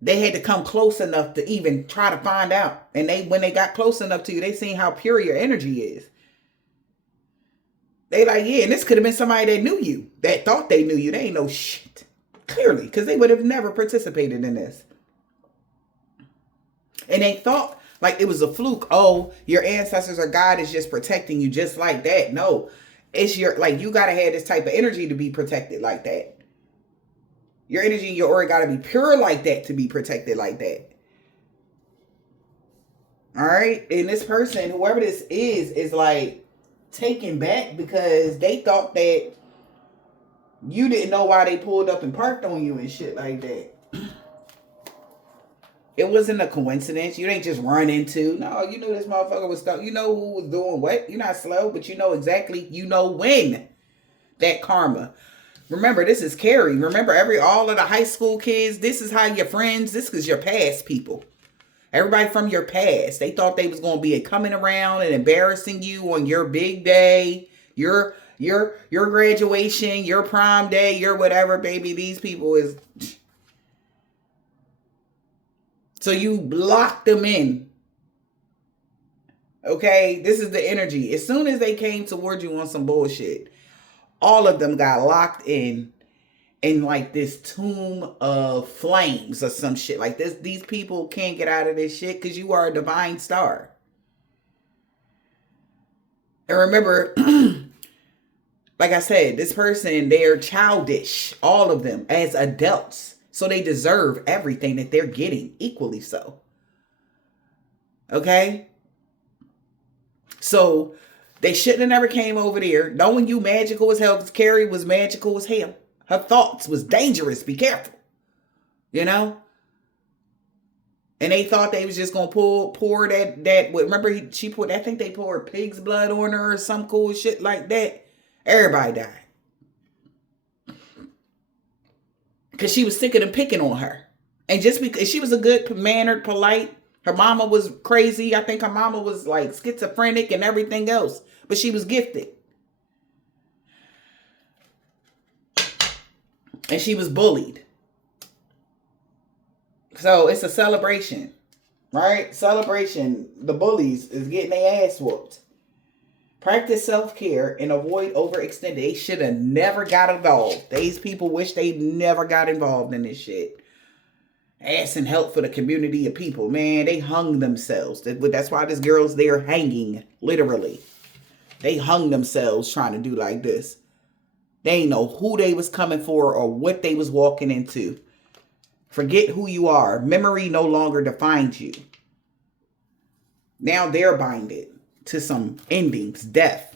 They had to come close enough to even try to find out. And when they got close enough to you, they seen how pure your energy is. They like, yeah, and this could have been somebody that knew you, that thought they knew you. They ain't know shit. Clearly, because they would have never participated in this. And they thought like it was a fluke. Oh, your ancestors or God is just protecting you just like that. No, it's you got to have this type of energy to be protected like that. Your energy and your aura got to be pure like that to be protected like that. All right. And this person, whoever this is like taken back because they thought that you didn't know why they pulled up and parked on you and shit like that. It wasn't a coincidence. You ain't just run into. No, you knew this motherfucker was stuck. You know who was doing what. You're not slow, but you know exactly. You know when. That karma. Remember, this is Carrie. Remember, all of the high school kids, this is how your friends, this is your past people. Everybody from your past. They thought they was going to be coming around and embarrassing you on your big day, your graduation, your prom day, your whatever, baby. These people is... So you block them in. Okay? This is the energy. As soon as they came towards you on some bullshit, all of them got locked in like this tomb of flames or some shit like this. These people can't get out of this shit because you are a divine star. And remember, like I said, this person, they're childish, all of them, as adults. So they deserve everything that they're getting, equally so. Okay? So they shouldn't have never came over there knowing you magical as hell, because Carrie was magical as hell. Her thoughts was dangerous. Be careful. You know? And they thought they was just going to pour that. Remember, she put, I think they poured pig's blood on her or some cool shit like that. Everybody died. because she was sick of them picking on her. And just because she was a good mannered, polite, her mama was crazy. I think her mama was like schizophrenic and everything else, but she was gifted. And she was bullied. So it's a celebration, right? Celebration. The bullies is getting their ass whooped. Practice self-care and avoid overextending. They should have never got involved. These people wish they never got involved in this shit. Asking help for the community of people. Man, they hung themselves. That's why this girl's there hanging, literally. They hung themselves trying to do like this. They ain't know who they was coming for or what they was walking into. Forget who you are. Memory no longer defines you. Now they're binded to some endings, death.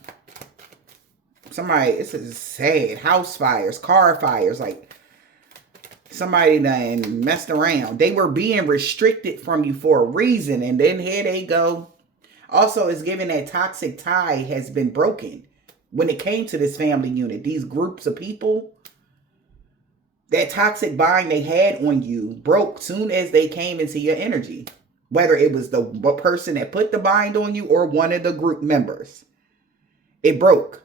Somebody, this is sad. House fires, car fires, like somebody done messed around. They were being restricted from you for a reason, and then here they go. Also, it's given that toxic tie has been broken. When it came to this family unit, these groups of people, that toxic bind they had on you broke soon as they came into your energy. Whether it was the person that put the bind on you or one of the group members. It broke.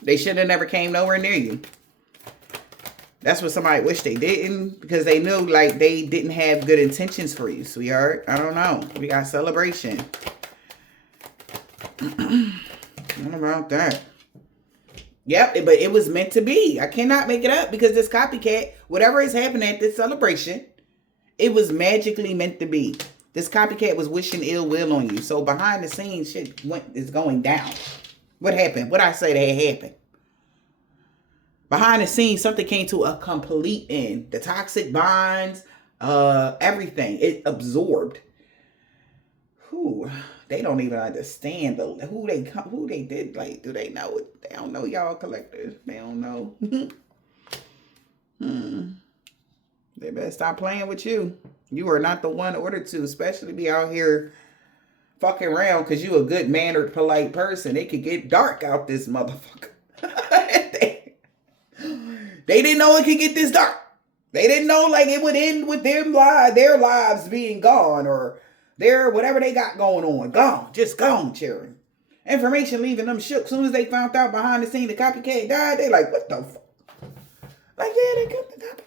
They should have never came nowhere near you. That's what somebody wish they didn't, because they knew like they didn't have good intentions for you, sweetheart. I don't know. We got celebration. What about that? Yep, but it was meant to be. I cannot make it up, because this copycat, whatever is happening at this celebration, it was magically meant to be. This copycat was wishing ill will on you. So behind the scenes, shit is going down. What happened? What I say that had happened? Behind the scenes, something came to a complete end. The toxic bonds, everything. It absorbed. Who? They don't even understand who they did. Like, do they know it? They don't know, y'all collectors. They don't know. They better stop playing with you. You are not the one ordered to, especially be out here fucking around because you a good mannered, polite person. It could get dark out this motherfucker. They didn't know it could get this dark. They didn't know like it would end with their lives being gone, or their whatever they got going on. Gone. Just gone, Sharon. Information leaving them shook. As soon as they found out behind the scene the copycat died, they like, what the fuck? Like, yeah, they killed the copycat.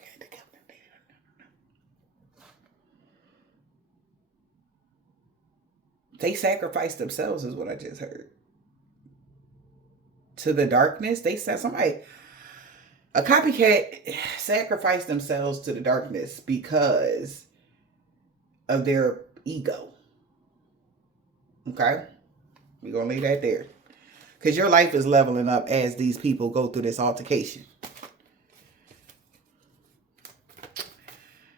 They sacrificed themselves, is what I just heard. To the darkness. They said a copycat sacrificed themselves to the darkness because of their ego. Okay? We're going to leave that there. Because your life is leveling up as these people go through this altercation.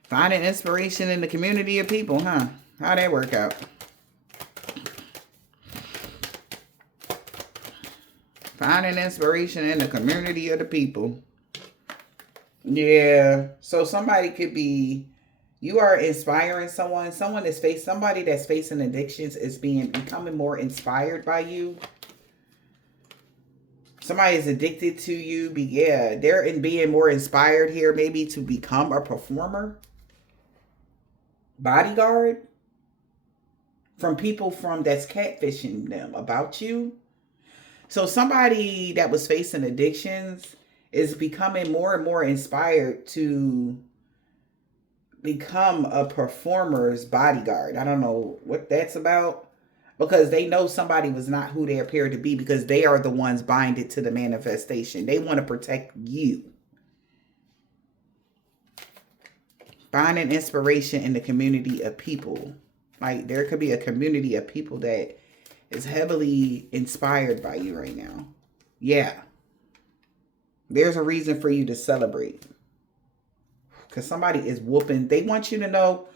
Finding inspiration in the community of people, huh? How'd that work out? Finding inspiration in the community of the people. Yeah. So somebody could be, you are inspiring someone. Somebody that's facing addictions is becoming more inspired by you. Somebody is addicted to you. They're being more inspired here, maybe to become a performer. Bodyguard. From people that's catfishing them about you. So somebody that was facing addictions is becoming more and more inspired to become a performer's bodyguard. I don't know what that's about, because they know somebody was not who they appear to be, because they are the ones binded to the manifestation. They want to protect you. Finding inspiration in the community of people. Like, there could be a community of people that is heavily inspired by you right now. Yeah. There's a reason for you to celebrate. Because somebody is whooping. They want you to know,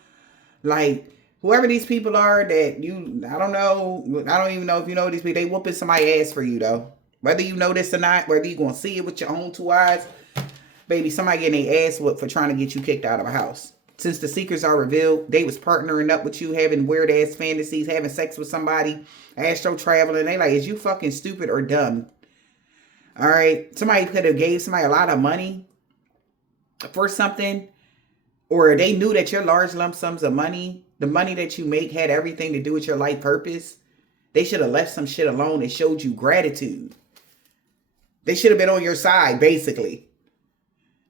like, whoever these people are that I don't know. I don't even know if you know these people. They whooping somebody's ass for you, though. Whether you know this or not, whether you're going to see it with your own two eyes. Baby, somebody getting their ass whooped for trying to get you kicked out of a house. Since the secrets are revealed, they was partnering up with you, having weird ass fantasies, having sex with somebody, astro traveling. They like, is you fucking stupid or dumb? All right. Somebody could have gave somebody a lot of money for something, or they knew that your large lump sums of money, the money that you make had everything to do with your life purpose, they should have left some shit alone and showed you gratitude. They should have been on your side, basically.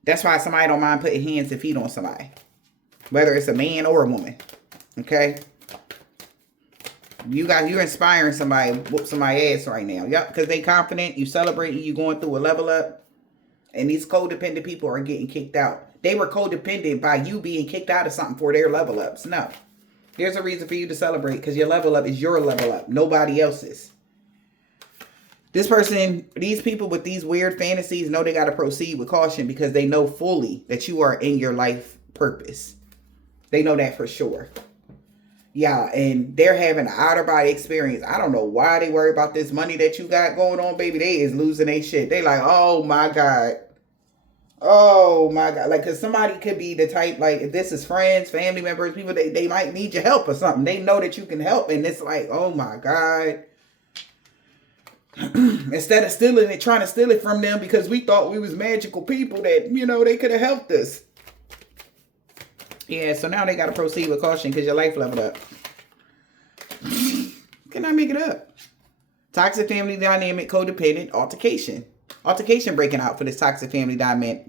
That's why somebody don't mind putting hands and feet on somebody, whether it's a man or a woman. Okay? You're inspiring somebody, whoop somebody's ass right now. Yep, because they confident, you celebrating, you going through a level up, and these codependent people are getting kicked out. They were codependent by you being kicked out of something for their level ups. No. There's a reason for you to celebrate, because your level up is your level up, nobody else's. This person, these people with these weird fantasies know they got to proceed with caution, because they know fully that you are in your life purpose. They know that for sure. Yeah, and they're having an outer body experience. I don't know why they worry about this money that you got going on, baby. They is losing their shit. They like, oh my God. Oh my God. Like, because somebody could be the type, like, if this is friends, family members, people, they might need your help or something. They know that you can help. And it's like, oh my God. Instead of stealing it, trying to steal it from them because we thought we was magical people that, they could have helped us. Yeah, so now they got to proceed with caution because your life leveled up. Can I make it up? Toxic family dynamic, codependent, altercation. Altercation breaking out for this toxic family dynamic.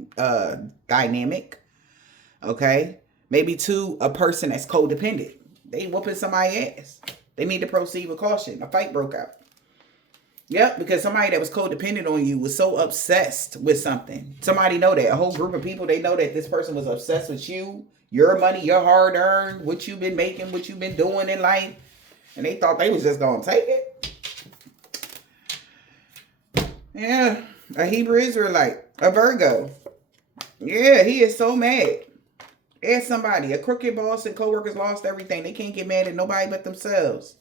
Okay? Maybe a person that's codependent. They whooping somebody's ass. They need to proceed with caution. A fight broke out. Yep, because somebody that was codependent on you was so obsessed with something. Somebody know that. A whole group of people, they know that this person was obsessed with you, your money, your hard-earned, what you've been making, what you've been doing in life. And they thought they was just going to take it. Yeah, a Hebrew Israelite, a Virgo. Yeah, he is so mad. Ask somebody. A crooked boss and coworkers lost everything. They can't get mad at nobody but themselves.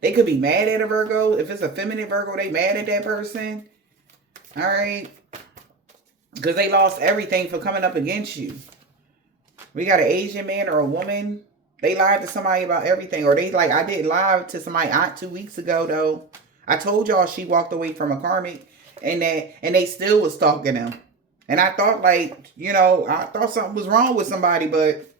They could be mad at a Virgo. If it's a feminine Virgo, they mad at that person. All right. Because they lost everything for coming up against you. We got an Asian man or a woman. They lied to somebody about everything. Or they like, I did lie to somebody 2 weeks ago, though. I told y'all she walked away from a karmic. And they still was stalking them. And I thought I thought something was wrong with somebody, but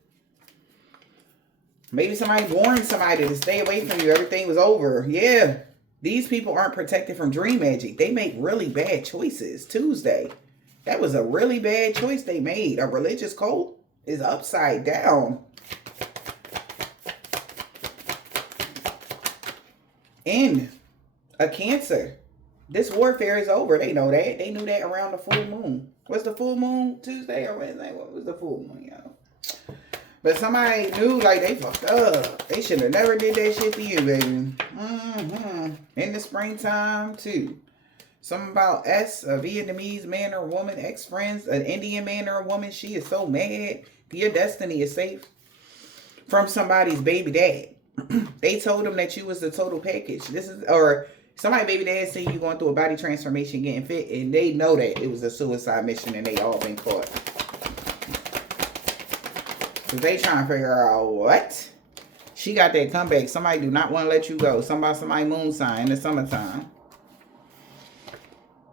maybe somebody warned somebody to stay away from you. Everything was over. Yeah. These people aren't protected from dream magic. They make really bad choices. Tuesday. That was a really bad choice they made. A religious cult is upside down. And a Cancer. This warfare is over. They know that. They knew that around the full moon. What's the full moon? Tuesday or Wednesday? What was the full moon, y'all? But somebody knew, like, they fucked up. They should have never did that shit to you, baby. In the springtime, too. Something about a Vietnamese man or woman, ex-friends, an Indian man or a woman. She is so mad. Your destiny is safe from somebody's baby dad. They told him that you was the total package. Somebody baby dad seen you going through a body transformation, getting fit, and they know that it was a suicide mission and they all been caught. So they trying to figure out what? She got that comeback. Somebody do not want to let you go. Somebody moon sign in the summertime.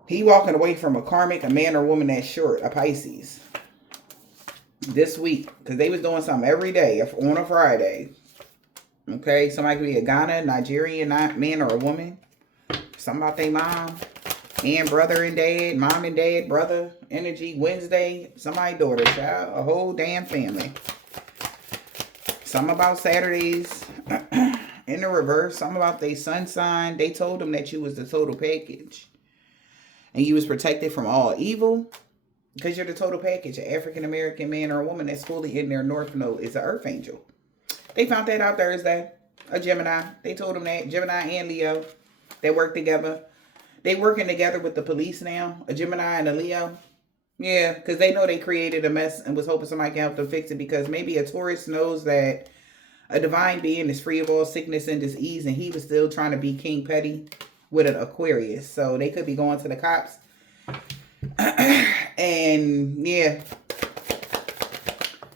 He walking away from a karmic, a man or woman that's short, a Pisces. This week. Because they was doing something every day on a Friday. Okay? Somebody could be a Ghana, Nigerian man or a woman. Something about their mom and brother and dad, mom and dad, brother, energy, Wednesday, somebody daughter, child, a whole damn family. Something about Saturdays in the reverse, something about their sun sign. They told them that you was the total package. And you was protected from all evil because you're the total package. An African-American man or a woman that's fully in their North Node is an Earth Angel. They found that out Thursday. A Gemini. They told them that. Gemini and Leo. They work together. They working together with the police now. A Gemini and a Leo. Yeah, because they know they created a mess and was hoping somebody can help them fix it, because maybe a Taurus knows that a divine being is free of all sickness and disease, and he was still trying to be King Petty with an Aquarius. So they could be going to the cops. And yeah.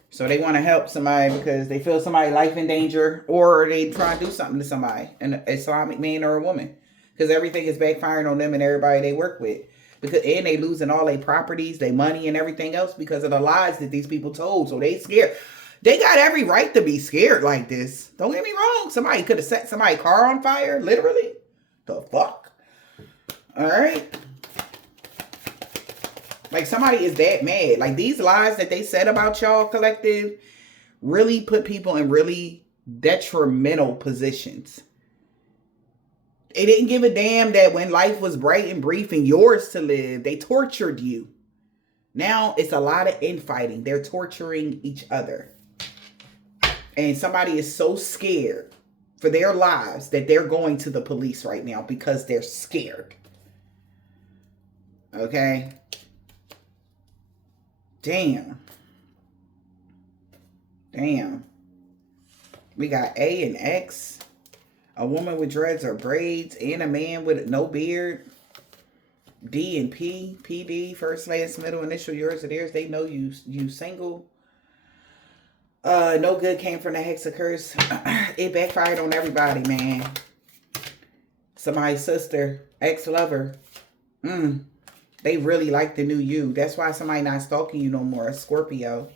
So they want to help somebody because they feel somebody's life in danger, or they try to do something to somebody, an Islamic man or a woman. Because everything is backfiring on them and everybody they work with. And they losing all their properties, their money, and everything else because of the lies that these people told. So they scared. They got every right to be scared like this. Don't get me wrong. Somebody could have set somebody's car on fire, literally. The fuck? All right. Like, somebody is that mad. Like, these lies that they said about y'all collective really put people in really detrimental positions. They didn't give a damn that when life was bright and brief and yours to live, they tortured you. Now it's a lot of infighting. They're torturing each other. And somebody is so scared for their lives that they're going to the police right now because they're scared. Okay? Damn. We got A and X. A woman with dreads or braids. And a man with no beard. D and P. PD. First, last, middle, initial, yours or theirs. They know you single. No good came from the hex of curse. It backfired on everybody, man. Somebody's sister. Ex-lover. They really like the new you. That's why somebody not stalking you no more. Scorpio.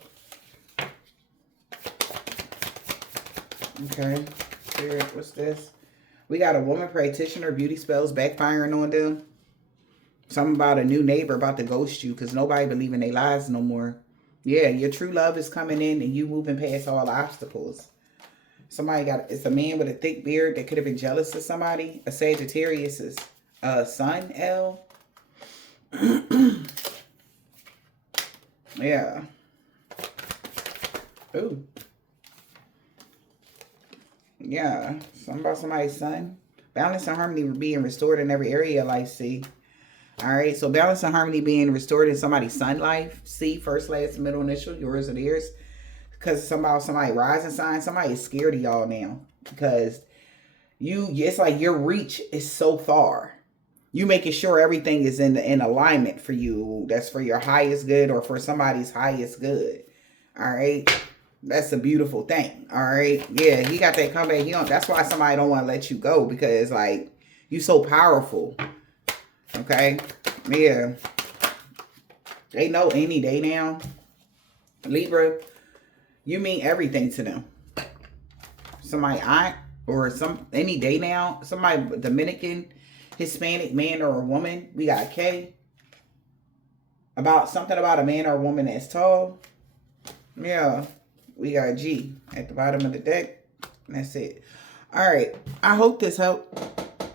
Okay. Spirit, what's this? We got a woman practitioner, beauty spells backfiring on them. Something about a new neighbor about to ghost you because nobody believe in their lies no more. Yeah, your true love is coming in and you moving past all obstacles. It's a man with a thick beard that could have been jealous of somebody. A Sagittarius is sun, L. Yeah. Ooh. Yeah. Something about somebody's son. Balance and harmony being restored in every area of life, see. Alright, so balance and harmony being restored in somebody's sun life. See, first, last, middle, initial, yours or theirs. Because somebody rising sign, somebody is scared of y'all now. Because it's like your reach is so far. You making sure everything is in alignment for you. That's for your highest good or for somebody's highest good. Alright. That's a beautiful thing. Alright. Yeah, he got that comeback. That's why somebody don't want to let you go. Because like you so powerful. Okay. Yeah. They know any day now. Libra, you mean everything to them. Somebody aunt or any day now. Somebody Dominican, Hispanic man or a woman. We got K. Something about a man or a woman that's tall. Yeah. We got G at the bottom of the deck. And that's it. All right. I hope this helped.